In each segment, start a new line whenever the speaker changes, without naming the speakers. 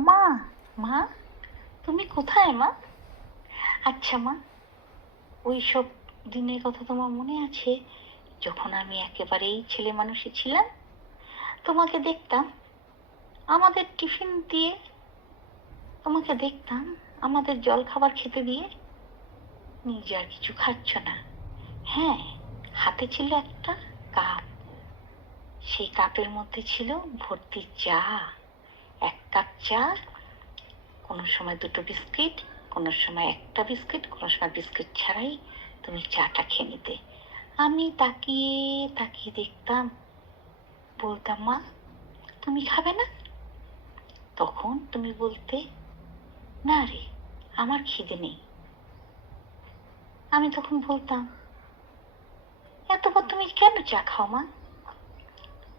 মা মা, তুমি কোথায় মা? আচ্ছা মা ওই সব দিনের কথা তোমার মনে আছে? যখন আমি একেবারেই ছেলে মানুষই ছিলাম, তোমাকে দেখতাম, আমাদের টিফিন দিয়ে, তোমাকে দেখতাম, আমাদের জল খাবার খেতে দিয়ে নিজে আর কিছু খাচ্ছ না। হ্যাঁ হাতে ছিল একটা কাপ। সেই কাপের মধ্যে ছিল ভর্তি চা। এক কাপ চা, কোনো সময় দুটো বিস্কিট, কোনো সময় একটা বিস্কিট, কোনো সময় বিস্কিট ছাড়াই তুমি চাটা খেয়ে নিতে। আমি তাকিয়ে তাকিয়ে দেখতাম, বলতাম, মা, তুমি খাবে না? তখন তুমি বলতে, না রে, আমার খিদে নেই। আমি তখন বলতাম, এতবার তুমি কেন চা খাও, মা?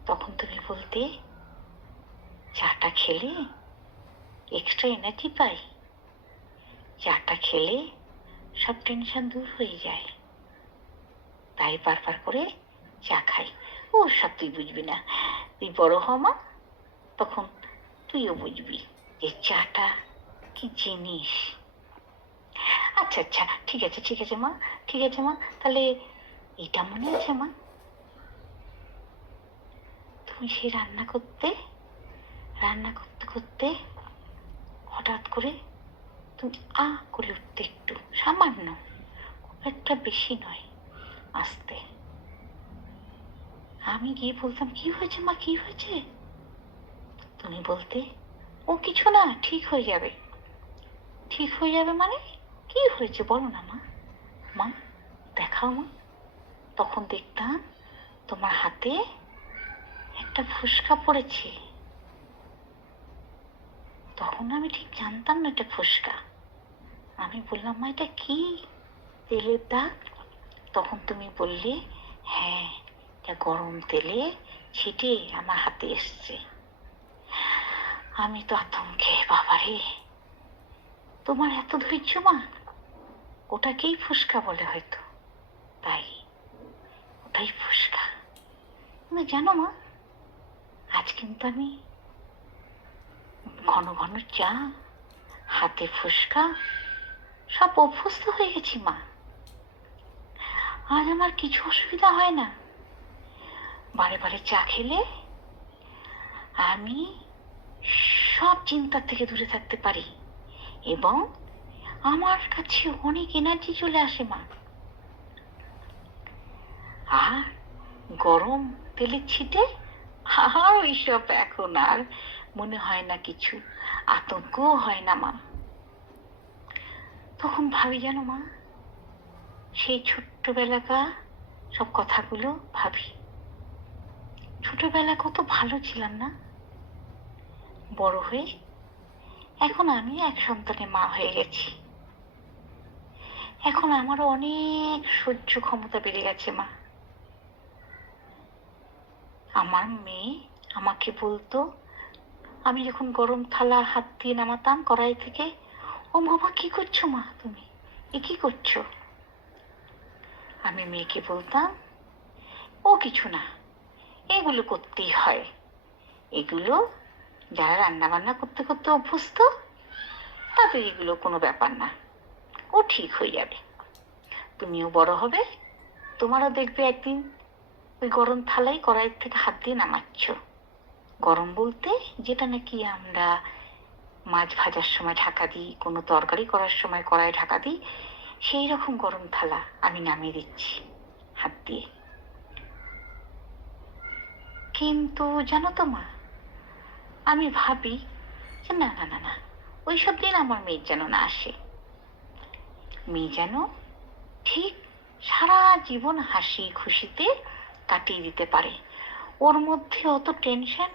তখন তুমি বলতে চাটা খেলে এক্সট্রা এনার্জি পাই। চাটা খেলে সব টেনশন দূর হয়ে যায়। তাই বারবার করে চা খাই। ও, সব তুই বুঝবি না। তুই বড় হ মা। তখন তুইও বুঝবি যে চাটা কি জিনিস। আচ্ছা আচ্ছা ঠিক আছে ঠিক আছে মা, ঠিক আছে মা। তাহলে এটা মনে আছে মা? তুমি সে রান্না করতে রান্না করতে করতে হঠাৎ করে তুমি আ করে উঠতে একটু, সামান্য, খুব একটা বেশি নয়, আসতে। আমি গিয়ে বলতাম, কি হয়েছে মা, কি হয়েছে? তুমি বলতে, ও কিছু না, ঠিক হয়ে যাবে। ঠিক হয়ে যাবে মানে? কি হয়েছে বলো না মা? মা, দেখাও মা। তখন দেখতাম তোমার হাতে একটা ফুসকা পড়েছে। তখন আমি ঠিক জানতাম না এটা ফুসকা। আমি বললাম, মা, এটা কি? তেলের দাগ? তখন তুমি বললে হ্যাঁ এটা গরম তেলে ছিটে আমার হাতে এসছে। আমি তো আতঙ্কে বাবারে তোমার এত ধৈর্য, মা? ওটাকেই ফুসকা বলে হয়তো। তাই, ওটাই ফুসকা। তুমি জানো, মা, আজ কিন্তু আমি ঘন ঘন চা, হাতে ফুসকা, সব অভ্যস্ত হয়ে গেছি মা। আজ আমার কিছু অসুবিধা হয় না। বারে বারে চা খেলে আমি সব চিন্তার থেকে দূরে থাকতে পারি এবং আমার কাছে অনেক এনার্জি চলে আসে মা। আর গরম তেলের ছিটে আর ওইসব এখন আর মনে হয় না কিছু। আতঙ্কও হয় না, মা। তখন ভাবি জানো মা, সেই ছোট্টবেলাকা সব কথাগুলো ভাবি। ছোটবেলা কত ভালো ছিলাম না। বড় হয়ে এখন আমি এক সন্তানের মা হয়ে গেছি। এখন আমারও অনেক সহ্য ক্ষমতা বেড়ে গেছে, মা। আমার মেয়ে আমাকে বলতো আমি যখন গরম থালা হাত দিয়ে নামাতাম কড়াই থেকে ও বাবা, কি করছ মা তুমি? এ কি করছ? আমি মেয়েকে বলতাম, ও কিছু না, এগুলো করতেই হয়। এগুলো যারা রান্না বান্না করতে করতে অভ্যস্ত, তাদের এগুলো কোনো ব্যাপার না। ও ঠিক হয়ে যাবে। তুমিও বড় হবে, তোমারও দেখবে একদিন ওই গরম থালাই কড়াইয়ের থেকে হাত দিয়ে নামাচ্ছ। গরম বলতে যেটা নাকি আমরা মাছ ভাজার সময় ঢাকা দিই, কোনো তরকারি করার সময় কড়াই ঢাকা দিই, সেই রকম গরম থালা আমি নামিয়ে দিচ্ছি হাত দিয়ে। কিন্তু জানো তো মা, আমি ভাবি যে না না না না, ওইসব দিন আমার মেয়ের যেন না আসে। মেয়ে যেন ঠিক সারা জীবন হাসি খুশিতে কাটিয়ে দিতে পারে। ওর মধ্যে অত টেনশন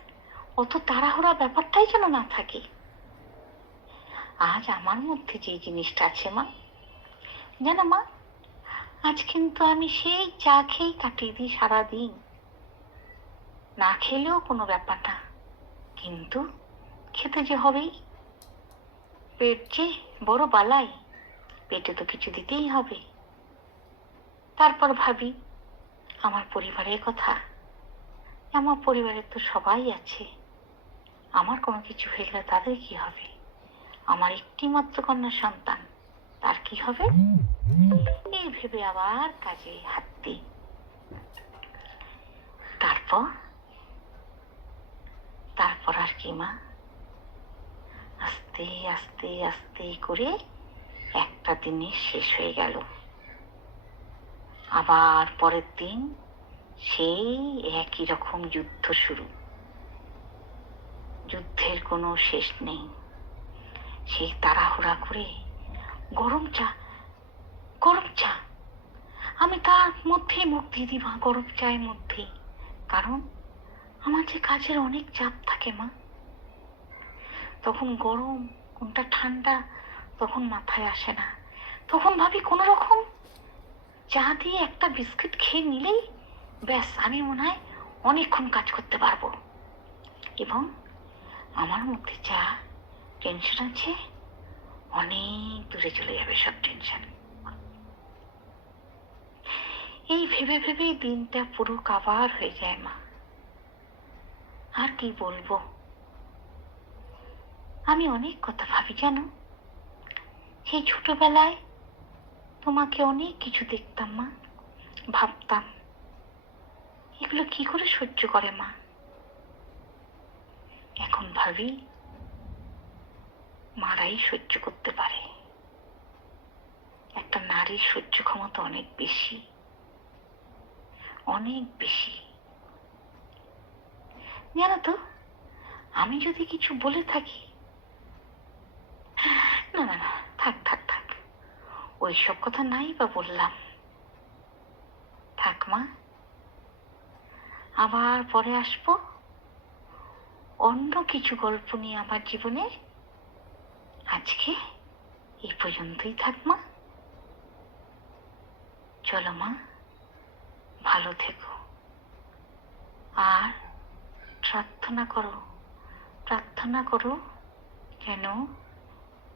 অত তাড়াহুড়া ব্যাপারটাই যেন না থাকে। আজ আমার মধ্যে যে জিনিসটা আছে, মা, জানো মা, আজ কিন্তু আমি সেই চা খেয়েই কাটিয়ে দিই সারাদিন। না খেলেও কোনো ব্যাপার না, কিন্তু খেতে যে হবেই। পেট যে বড় বালাই, পেটে তো কিছু দিতেই হবে। তারপর ভাবি, আমার পরিবারের কথা, আমার পরিবারের তো সবাই আছে। আমার কোনো কিছু হয়ে গেলে তাদের কি হবে? আমার একটি মাত্র কন্যা সন্তান, তার কি হবে? এই ভেবে আবার কাজে হাত দিই। তারপর? তারপর আর কি, মা? আস্তে আস্তে আস্তে করে একটা দিনে শেষ হয়ে গেল। আবার পরের দিন সেই একই রকম যুদ্ধ শুরু। যুদ্ধের কোনো শেষ নেই। সেই তাড়াহুড়া করে গরম চা গরম চা। আমি তার মধ্যে মুখ দিয়ে দিই মা গরম চায়ের মধ্যে। কারণ আমার যে কাজের অনেক চাপ থাকে, মা। তখন গরম, কোনটা ঠান্ডা, তখন মাথায় আসে না। তখন ভাবি কোনো রকম চা দিয়ে একটা বিস্কিট খেয়ে নিলেই ব্যাস, আমি মনে হয় অনেকক্ষণ কাজ করতে পারব। এবং আমার মধ্যে যা টেনশন আছে, অনেক দূরে চলে যাবে সব টেনশন এই ভেবে ভেবে দিনটা পুরো কাবার হয়ে যায় মা। আর কি বলব? আমি অনেক কথা ভাবি, জানো? সেই ছোটবেলায় তোমাকে অনেক কিছু দেখতাম মা, ভাবতাম। এগুলো কি করে সহ্য করে মা? এখন ভাবি, মারাই সহ্য করতে পারে। একটা নারীর সহ্য ক্ষমতা অনেক বেশি অনেক বেশি। জানো তো আমি যদি কিছু বলে থাকি, না না না, থাক থাক থাক, ওই সব কথা নাই বা বললাম। থাক মা, আবার পরে আসব। অন্য কিছু গল্প নিয়ে আমার জীবনে? আজকে এই পর্যন্তই থাক, মা। চলো, মা। ভালো থেকো। আর প্রার্থনা করো প্রার্থনা করো যেন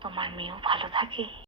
তোমার মেয়েও ভালো থাকে।